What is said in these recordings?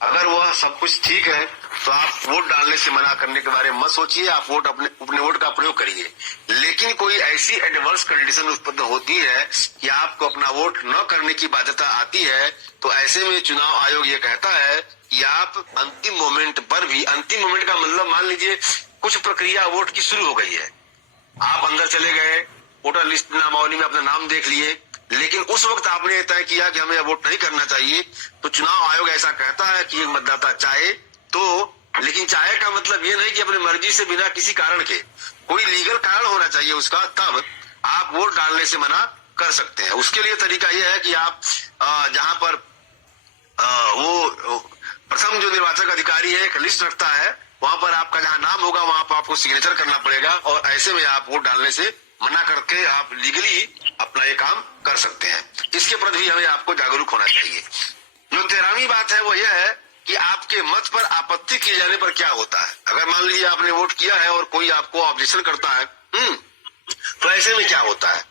अगर वह सब कुछ ठीक है तो आप वोट डालने से मना करने के बारे में मत सोचिए, आप वोट अपने वोट का प्रयोग करिए। लेकिन कोई ऐसी एडवर्स कंडीशन उत्पन्न होती है कि आपको अपना वोट न करने की बाध्यता आती है, तो ऐसे में चुनाव आयोग ये कहता है कि आप अंतिम मोमेंट पर भी, अंतिम मोमेंट का मतलब मान लीजिए कुछ प्रक्रिया वोट की शुरू हो गई है, आप अंदर चले गए, वोटर लिस्ट नामावली में अपना नाम देख लिए, लेकिन उस वक्त आपने तय किया कि हमें वोट नहीं करना चाहिए, तो चुनाव आयोग ऐसा कहता है कि एक मतदाता चाहे तो, लेकिन चाहे का मतलब ये नहीं कि अपनी मर्जी से बिना किसी कारण के, कोई लीगल कारण होना चाहिए उसका, तब आप वोट डालने से मना कर सकते हैं। उसके लिए तरीका यह है कि आप जहां पर वो प्रथम जो निर्वाचक अधिकारी है एक लिस्ट रखता है, वहां पर आपका जहां नाम होगा वहां पर आपको सिग्नेचर करना पड़ेगा, और ऐसे में आप वोट डालने से मना करके आप लीगली अपना ये काम कर सकते हैं। इसके प्रति भी हमें आपको जागरूक होना चाहिए। जो 13वीं बात है वो यह है कि आपके मत पर आपत्ति किए जाने पर क्या होता है। अगर मान लीजिए आपने वोट किया है और कोई आपको ऑब्जेक्शन करता है, तो ऐसे में क्या होता है,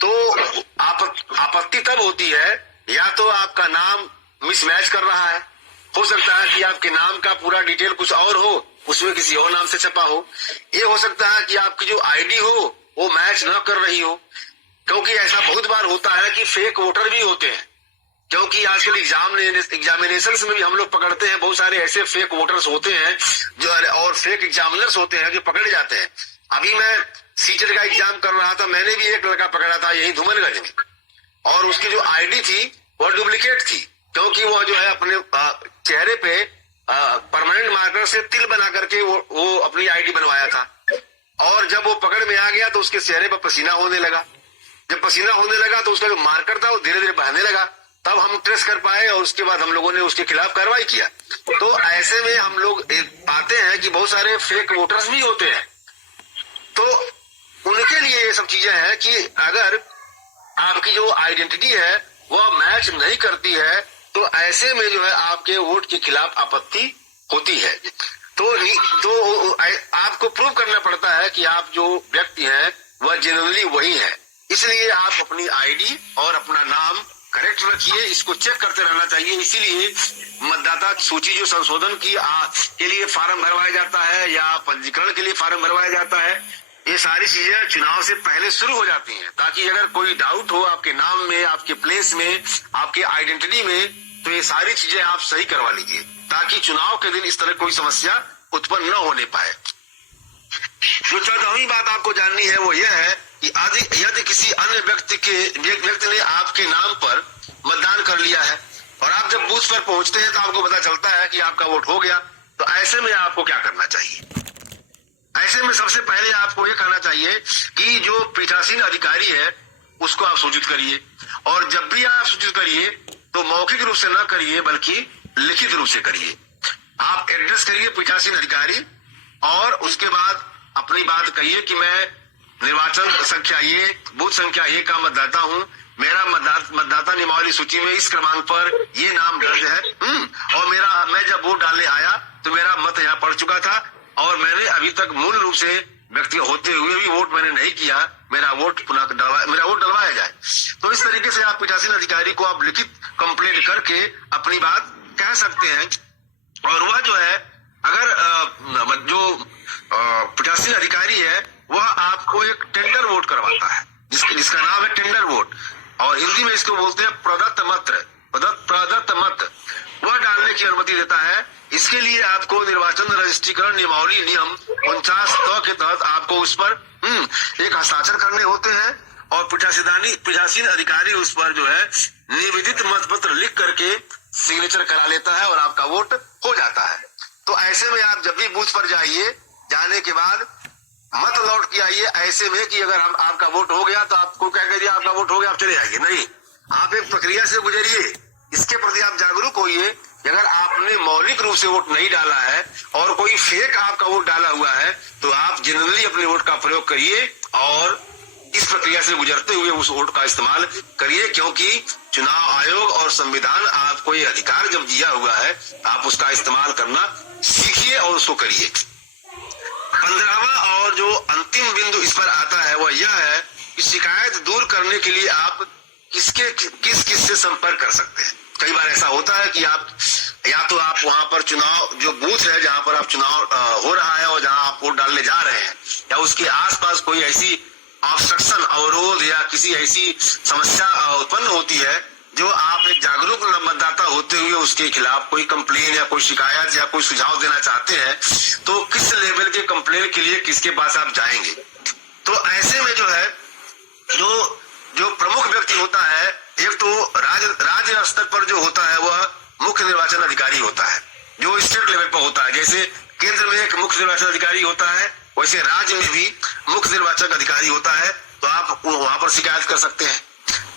तो आपत्ति तब होती है या तो आपका नाम मिसमैच कर रहा है, हो सकता है कि आपके नाम का पूरा डिटेल कुछ और हो, उसमें किसी और नाम से छपा हो, ये हो सकता है कि आपकी जो आईडी हो वो मैच न कर रही हो, क्योंकि ऐसा बहुत बार होता है कि फेक वोटर भी होते हैं, क्योंकि आजकल एग्जामिनेशन में भी हम लोग पकड़ते हैं, बहुत सारे ऐसे फेक वोटर्स होते हैं जो, और फेक एग्जामिनर्स होते हैं जो पकड़े जाते हैं। अभी मैं सीटेट का एग्जाम कर रहा था, मैंने भी एक लड़का पकड़ा था यही धूमनगंज में, और उसकी जो आईडी थी वो डुप्लीकेट थी, क्योंकि वो जो है अपने चेहरे पे परमानेंट मार्कर से तिल बना करके वो अपनी आईडी बनवाया था, और जब वो पकड़ में आ गया तो उसके चेहरे पर पसीना होने लगा, जब पसीना होने लगा तो उसका जो मार्कर था वो धीरे धीरे बहने लगा, तब हम ट्रेस कर पाए और उसके बाद हम लोगों ने उसके खिलाफ कार्रवाई किया। तो ऐसे में हम लोग पाते हैं कि बहुत सारे फेक वोटर्स भी होते हैं, तो उनके लिए ये सब चीजें हैं कि अगर आपकी जो आइडेंटिटी है वह मैच नहीं करती है, तो ऐसे में जो है आपके वोट के खिलाफ आपत्ति होती है। तो आपको प्रूव करना पड़ता है कि आप जो व्यक्ति हैं वह जेन्युइनली वही है, इसलिए आप अपनी आईडी और अपना नाम करेक्ट रखिए, इसको चेक करते रहना चाहिए। इसीलिए मतदाता सूची जो संशोधन के लिए फार्म भरवाया जाता है या पंजीकरण के लिए फार्म भरवाया जाता है, ये सारी चीजें चुनाव से पहले शुरू हो जाती हैं, ताकि अगर कोई डाउट हो आपके नाम में, आपके प्लेस में, आपके आइडेंटिटी में, तो ये सारी चीजें आप सही करवा लीजिए, ताकि चुनाव के दिन इस तरह कोई समस्या उत्पन्न न होने पाए। जो 14वीं बात आपको जाननी है वो यह है कि यदि किसी अन्य व्यक्ति ने आपके नाम पर मतदान कर लिया है और आप जब बूथ पर पहुंचते हैं तो आपको पता चलता है कि आपका वोट हो गया, तो ऐसे में आपको क्या करना चाहिए। ऐसे में सबसे पहले आपको ये कहना चाहिए कि जो पीठासीन अधिकारी है उसको आप सूचित करिए, और जब भी आप सूचित करिए तो मौखिक रूप से न करिए बल्कि लिखित रूप से करिए। आप एड्रेस करिए पीठासीन अधिकारी, और उसके बाद अपनी बात कहिए कि मैं निर्वाचन संख्या ये, बूथ संख्या ये का मतदाता हूँ, मेरा मतदाता नियमावली सूची में इस क्रमांक पर ये नाम दर्ज है, और मैं जब वोट डालने आया तो मेरा मत यहाँ पड़ चुका था, और मैंने अभी तक मूल रूप से व्यक्ति होते हुए भी वोट मैंने नहीं किया, मेरा वोट डलवाया जाए। तो इस तरीके से आप पीठासीन अधिकारी को आप लिखित कंप्लेंट करके अपनी बात कह सकते हैं। और वह जो है अगर जो पीठासीन अधिकारी है वह आपको एक टेंडर वोट करवाता है, जिसका नाम है टेंडर वोट, और हिंदी में इसको बोलते हैं प्रदत्त मत, वह डालने की अनुमति देता है। इसके लिए आपको निर्वाचन रजिस्ट्रीकरण नियमावली नियम 49 के तहत आपको उस पर एक हस्ताक्षर करने होते हैं, और पीठासीन अधिकारी उस पर जो है निवेदित मत पत्र लिख करके सिग्नेचर करा लेता है और आपका वोट हो जाता है। तो ऐसे में आप जब भी बूथ पर जाइए, जाने के बाद मत लौट के आइए ऐसे में कि अगर आपका वोट हो गया तो आपको क्या करिए, आपका वोट हो गया आप चले जाइए, नहीं, आप एक प्रक्रिया से गुजरिए। इसके प्रति आप जागरूक होइए। अगर आपने मौलिक रूप से वोट नहीं डाला है और कोई फेक आपका वोट डाला हुआ है, तो आप जनरली अपने वोट का प्रयोग करिए और इस प्रक्रिया से गुजरते हुए उस वोट का इस्तेमाल करिए, क्योंकि चुनाव आयोग और संविधान आपको ये अधिकार जब दिया हुआ है, आप उसका इस्तेमाल करना सीखिए और उसको करिए। 15वां और जो अंतिम बिंदु इस पर आता है वह यह है कि शिकायत दूर करने के लिए आप किस से संपर्क कर सकते हैं। कई बार ऐसा होता है कि आप या तो आप वहां पर चुनाव जो बूथ है जहां पर आप चुनाव हो रहा है और जहां आप वोट डालने जा रहे हैं, या उसके आसपास कोई ऐसी ऑब्स्ट्रक्शन अवरोध या किसी ऐसी समस्या उत्पन्न होती है जो आप एक जागरूक मतदाता होते हुए उसके खिलाफ कोई कंप्लेन या कोई शिकायत या कोई सुझाव देना चाहते हैं, तो किस लेवल के कंप्लेन के लिए किसके पास आप जाएंगे। तो ऐसे में जो है जो प्रमुख व्यक्ति होता है, एक तो राज्य स्तर पर जो होता है वह मुख्य निर्वाचन अधिकारी होता है, जो स्टेट लेवल पर होता है। जैसे केंद्र में एक मुख्य निर्वाचन अधिकारी होता है, वैसे राज्य में भी मुख्य निर्वाचन अधिकारी होता है, तो आप वहां पर शिकायत कर सकते हैं।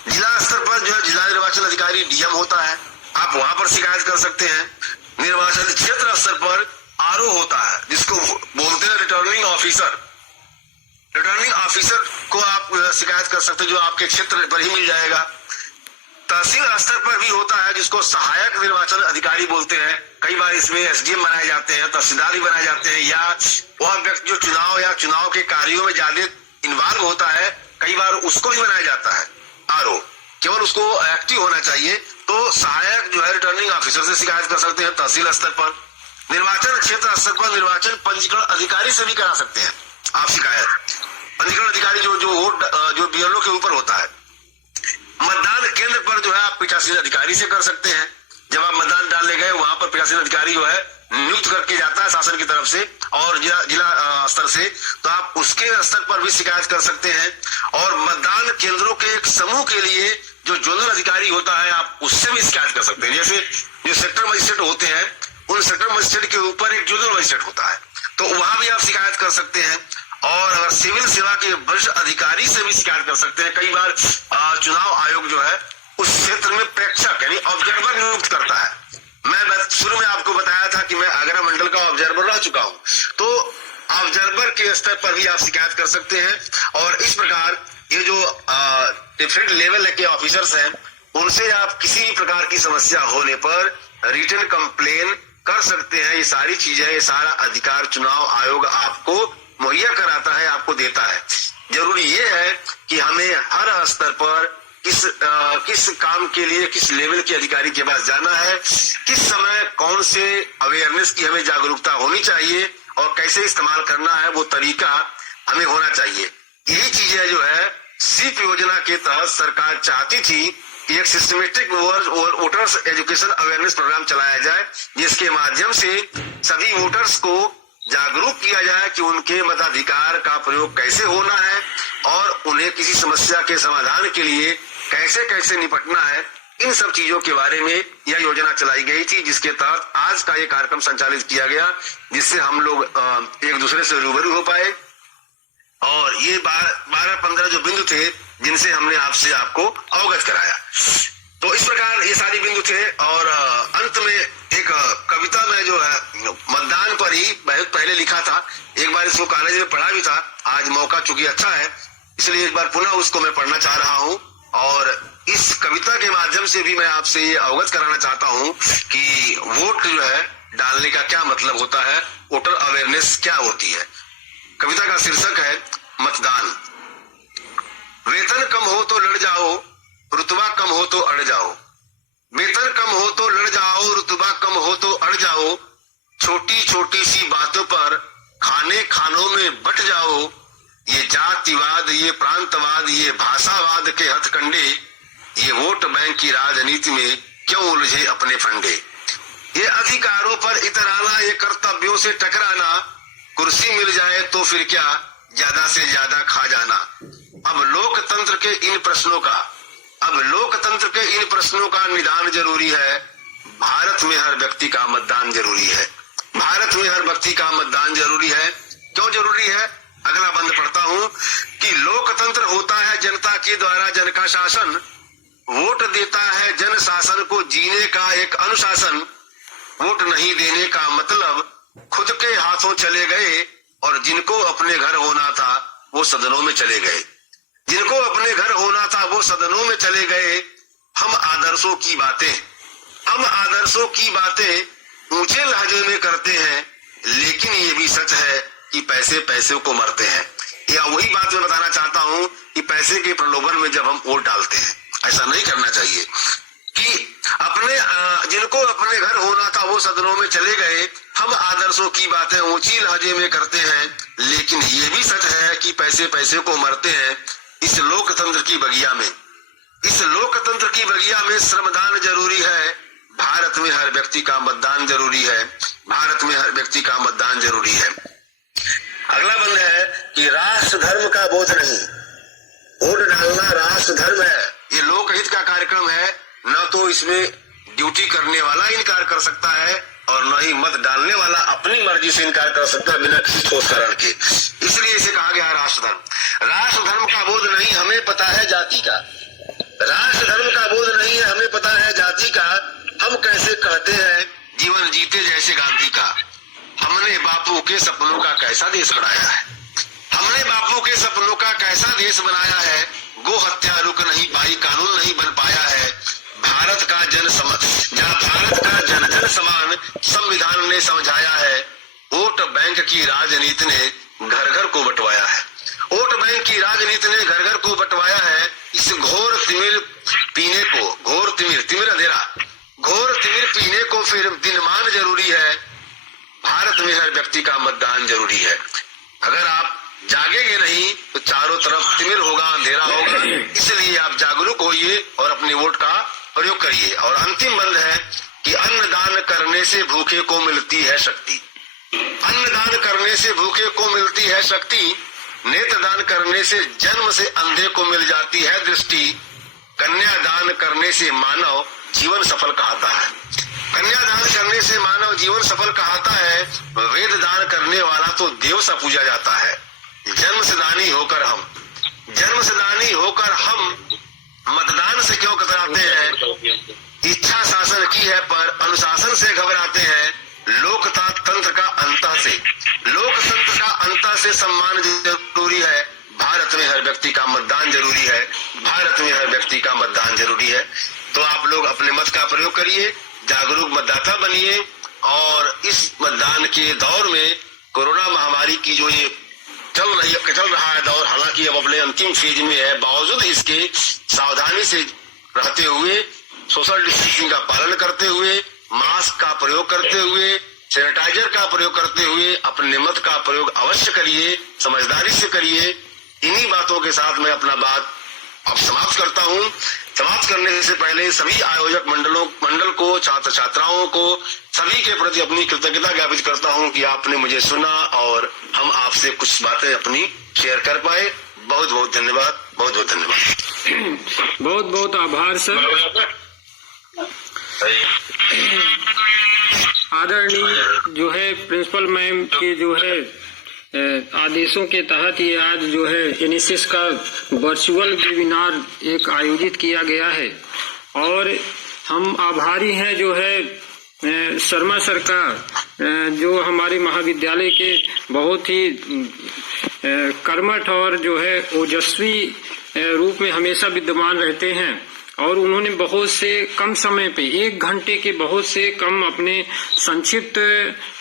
जिला स्तर पर जो है जिला निर्वाचन अधिकारी डीएम होता है, आप वहां पर शिकायत कर सकते हैं। निर्वाचन क्षेत्र स्तर पर आरओ होता है, जिसको बोलते हैं रिटर्निंग ऑफिसर। रिटर्निंग ऑफिसर को आप शिकायत कर सकते हैं, जो आपके क्षेत्र पर ही मिल जाएगा। तहसील स्तर पर भी होता है, जिसको सहायक निर्वाचन अधिकारी बोलते हैं। कई बार इसमें एसडीएम बनाए जाते हैं, तहसीलदार भी बनाए जाते हैं, या वह व्यक्ति जो चुनाव या चुनाव के कार्यों में ज्यादा इन्वॉल्व होता है, कई बार उसको भी बनाया जाता है आरओ, केवल उसको एक्टिव होना चाहिए। तो सहायक जो है रिटर्निंग ऑफिसर से शिकायत कर सकते हैं तहसील स्तर पर। निर्वाचन क्षेत्र स्तर पर निर्वाचन पंजीकरण अधिकारी से भी करा सकते हैं आप शिकायत। पंजीकरण अधिकारी जो वोट जो बीएलओ के ऊपर होता है। मतदान केंद्र पर जो है आप पीठासीन अधिकारी से कर सकते हैं। जब आप मतदान डालने गए वहां पर पीठासीन अधिकारी जो है नियुक्त करके जाता है शासन की तरफ से और जिला स्तर से, तो आप उसके स्तर पर भी शिकायत कर सकते हैं। और मतदान केंद्रों के एक समूह के लिए जो जोनल अधिकारी होता है, आप उससे भी शिकायत कर सकते हैं। जैसे जो सेक्टर मजिस्ट्रेट होते हैं, उन सेक्टर मजिस्ट्रेट के ऊपर एक जोनल मजिस्ट्रेट होता है, तो वहां भी आप शिकायत कर सकते हैं। और अगर सिविल सेवा के वरिष्ठ अधिकारी से भी शिकायत कर सकते हैं। कई बार चुनाव आयोग जो है उस क्षेत्र में प्रेक्षक यानी ऑब्जर्वर नियुक्त करता है। मैं शुरू में आपको बताया था कि मैं आगरा मंडल का ऑब्जर्वर रह चुका हूं, तो ऑब्जर्वर के स्तर पर भी आप शिकायत कर सकते हैं। और इस प्रकार ये जो डिफरेंट लेवल के ऑफिसर्स हैं, उनसे आप किसी भी प्रकार की समस्या होने पर रिटन कंप्लेन कर सकते हैं। ये सारी चीजें, ये सारा अधिकार चुनाव आयोग आपको मुहैया कराता है, आपको देता है। जरूरी ये है कि हमें हर स्तर पर किस काम के लिए किस लेवल के अधिकारी के पास जाना है, किस समय कौन से अवेयरनेस की हमें जागरूकता होनी चाहिए और कैसे इस्तेमाल करना है, वो तरीका हमें होना चाहिए। यही चीजें जो है सीप योजना के तहत सरकार चाहती थी कि एक systematic voters education awareness programme चलाया जाए, जिसके माध्यम से सभी वोटर्स को जागरूक किया जाए कि उनके मताधिकार का प्रयोग कैसे होना है और उन्हें किसी समस्या के समाधान के लिए कैसे कैसे निपटना है। इन सब चीजों के बारे में यह योजना चलाई गई थी, जिसके तहत आज का ये कार्यक्रम संचालित किया गया, जिससे हम लोग एक दूसरे से रूबरू हो पाए। और ये 12-15 जो बिंदु थे जिनसे हमने आपको अवगत कराया। तो इस प्रकार ये सारे बिंदु थे। और अंत में एक कविता में जो है मतदान पर ही बहुत पहले लिखा था, एक बार इसको कॉलेज में पढ़ा भी था। आज मौका चूंकि अच्छा है, इसलिए एक बार पुनः उसको मैं पढ़ना चाह रहा हूँ। और इस कविता के माध्यम से भी मैं आपसे ये अवगत कराना चाहता हूँ कि वोट जो है डालने का क्या मतलब होता है, वोटर अवेयरनेस क्या होती है। कविता का शीर्षक है मतदान। वेतन कम हो तो लड़ जाओ, रुतबा कम हो तो अड़ जाओ। वेतन कम हो तो लड़ जाओ, रुतबा कम हो तो अड़ जाओ। छोटी छोटी सी बातों पर खानों में बट जाओ। ये जातिवाद, ये प्रांतवाद, ये भाषावाद के हथकंडे, ये वोट बैंक की राजनीति में क्यों उलझे अपने फंडे। ये अधिकारों पर इतराना, ये कर्तव्यों से टकराना। कुर्सी मिल जाए तो फिर क्या, ज्यादा से ज्यादा खा जाना। अब लोकतंत्र के इन प्रश्नों का निदान जरूरी है। भारत में हर व्यक्ति का मतदान जरूरी है। भारत में हर व्यक्ति का मतदान जरूरी है। क्यों जरूरी है? अगला बंद पढ़ता हूँ कि लोकतंत्र होता है जनता के द्वारा जन का शासन। वोट देता है जन शासन को जीने का एक अनुशासन। वोट नहीं देने का मतलब खुद के हाथों चले गए, और जिनको अपने घर होना था वो सदनों में चले गए। जिनको अपने घर होना था वो सदनों में चले गए। हम आदर्शों की बातें ऊंचे लहजे में करते हैं, लेकिन ये भी सच है कि पैसे पैसे को मरते हैं। या वही बात मैं बताना चाहता हूँ कि पैसे के प्रलोभन में जब हम वोट डालते हैं, ऐसा नहीं करना चाहिए। कि अपने जिन जिनको अपने घर होना था वो सदनों में चले गए। हम आदर्शों की बातें ऊंची लहजे में करते हैं, लेकिन ये भी सच है कि पैसे पैसे को मरते हैं। इस लोकतंत्र की बगिया में, इस लोकतंत्र की बगिया में श्रमदान जरूरी है। भारत में हर व्यक्ति का मतदान जरूरी है। भारत में हर व्यक्ति का मतदान जरूरी है। अगला बंद है कि राष्ट्र धर्म का बोझ नहीं, वोट डालना राष्ट्र धर्म है। ये लोकहित का कार्यक्रम है, न तो इसमें ड्यूटी करने वाला इनकार कर सकता है और न ही मत डालने वाला अपनी मर्जी से इनकार कर सकता है बिना किसी ठोस कारण के। इसलिए इसे कहा गया है राष्ट्र धर्म। राष्ट्र धर्म का बोध नहीं, हमें पता है जाति का। राष्ट्र धर्म का बोध नहीं है, हमें पता है जाति का। हम कैसे कहते हैं जीवन जीते जैसे गांधी का। हमने बापू के सपनों का कैसा देश बनाया है। हमने बापू के सपनों का कैसा देश बनाया है। गो हत्या रुक नहीं पाई, कानून नहीं बन पाया है। भारत का जहाँ भारत का जन जन समान संविधान ने समझाया है। वोट बैंक की राजनीति ने घर घर को बंटवाया है। वोट बैंक की राजनीति ने घर घर को बंटवाया है। इस घोर तिमिर पीने को, घोर तिमिर अंधेरा, घोर तिमिर पीने को फिर दिनमान जरूरी है। भारत में हर व्यक्ति का मतदान जरूरी है। अगर आप जागेंगे नहीं तो चारों तरफ तिमिर होगा, अंधेरा होगा। इसलिए आप जागरूक होइए और अपने वोट का प्रयोग करिए। और अंतिम बंद है कि अन्नदान करने से भूखे को मिलती है शक्ति। अन्नदान करने से भूखे को मिलती है शक्ति। नेत्रदान करने से जन्म से अंधे को मिल जाती है दृष्टि। कन्यादान करने से मानव जीवन सफल कहता है। कन्यादान करने से मानव जीवन सफल कहता है। वेद दान करने वाला तो देव सा पूजा जाता है। जन्म से दानी होकर हम मतदान से क्यों कतराते हैं। इच्छा शासन की है पर अनुशासन से घबराते हैं। लोकतंत्र का अंत से सम्मान जरूरी है। भारत में हर व्यक्ति का मतदान जरूरी है। भारत में हर व्यक्ति का मतदान जरूरी है। तो आप लोग अपने मत का प्रयोग करिए, जागरूक मतदाता बनिए। और इस मतदान के दौर में कोरोना महामारी की जो ये चल रहा है दौर, हालांकि अब अपने अंतिम फेज में है, बावजूद इसके सावधानी से रहते हुए, सोशल डिस्टेंसिंग का पालन करते हुए, मास्क का प्रयोग करते हुए, सैनिटाइजर का प्रयोग करते हुए अपने मत का प्रयोग अवश्य करिए, समझदारी से करिए। इन्हीं बातों के साथ मैं अपना बात अब समाप्त करता हूँ। समाप्त करने से पहले सभी आयोजक मंडल को, छात्र छात्राओं को, सभी के प्रति अपनी कृतज्ञता ज्ञापित करता हूँ कि आपने मुझे सुना और हम आपसे कुछ बातें अपनी शेयर कर पाए। बहुत बहुत धन्यवाद, बहुत बहुत धन्यवाद। बहुत बहुत आभार सर। आदरणीय जो है प्रिंसिपल मैम के जो है आदेशों के तहत ये आज जो है एनएसएस का वर्चुअल वेबिनार एक आयोजित किया गया है। और हम आभारी हैं जो है शर्मा सर का, जो हमारे महाविद्यालय के बहुत ही कर्मठ और जो है ओजस्वी रूप में हमेशा विद्यमान रहते हैं। और उन्होंने बहुत से कम समय पे, 1 घंटे के बहुत से कम अपने संक्षिप्त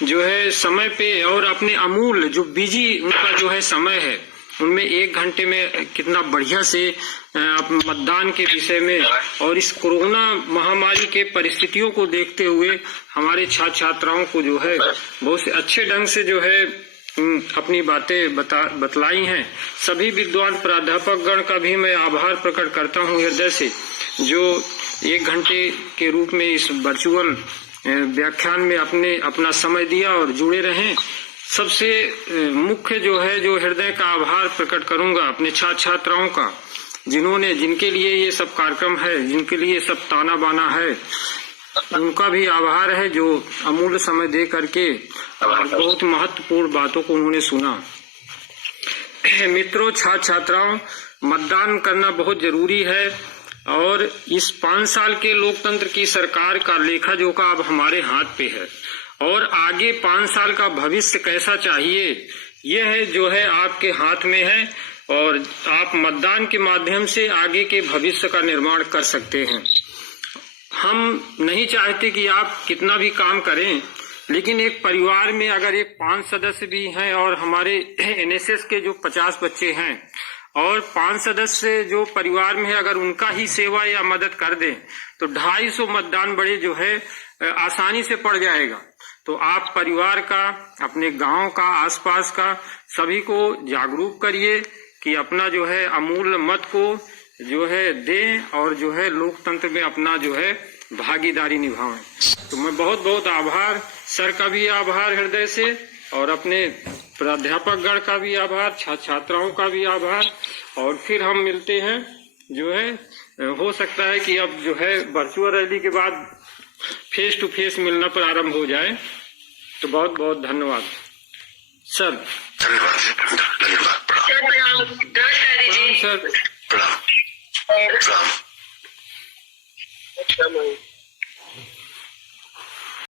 जो है समय पे और अपने अमूल्य जो बिजी उनका जो है समय है, उनमें 1 घंटे में कितना बढ़िया से मतदान के विषय में और इस कोरोना महामारी के परिस्थितियों को देखते हुए हमारे छात्र छात्राओं को जो है बहुत से अच्छे ढंग से जो है अपनी बातें बतलाई हैं। सभी विद्वान प्राध्यापक गण का भी मैं आभार प्रकट करता हूं हृदय से, जो 1 घंटे के रूप में इस वर्चुअल व्याख्यान में अपना समय दिया और जुड़े रहें। सबसे मुख्य जो है जो हृदय का आभार प्रकट करूंगा अपने छात्र छात्राओं का, जिनके लिए ये सब कार्यक्रम है, जिनके लिए सब ताना बाना है, उनका भी आभार है जो अमूल्य समय दे करके बहुत महत्वपूर्ण बातों को उन्होंने सुना। मित्रों, छात्र छात्राओं, मतदान करना बहुत जरूरी है। और इस 5 साल के लोकतंत्र की सरकार का लेखा जोखा अब हमारे हाथ पे है। और आगे 5 साल का भविष्य कैसा चाहिए, ये है जो है आपके हाथ में है। और आप मतदान के माध्यम से आगे के भविष्य का निर्माण कर सकते हैं। हम नहीं चाहते कि आप कितना भी काम करें, लेकिन एक परिवार में अगर एक 5 सदस्य भी हैं और हमारे एनएसएस के जो 50 बच्चे हैं और 5 सदस्य जो परिवार में है अगर उनका ही सेवा या मदद कर दें तो 250 मतदान बड़े जो है आसानी से पड़ जाएगा। तो आप परिवार का, अपने गांव का, आसपास का सभी को जागरूक करिए कि अपना जो है अमूल्य मत को जो है दें और जो है लोकतंत्र में अपना जो है भागीदारी निभाएं। तो मैं बहुत बहुत आभार, सर का भी आभार हृदय से, और अपने प्राध्यापक गण का भी आभार, छात्राओं का भी आभार। और फिर हम मिलते हैं जो है, हो सकता है कि अब जो है वर्चुअल रैली के बाद फेस टू फेस मिलना प्रारंभ हो जाए। तो बहुत बहुत धन्यवाद सर। धन्यवाद प्रणाम जी। सर प्रणाम।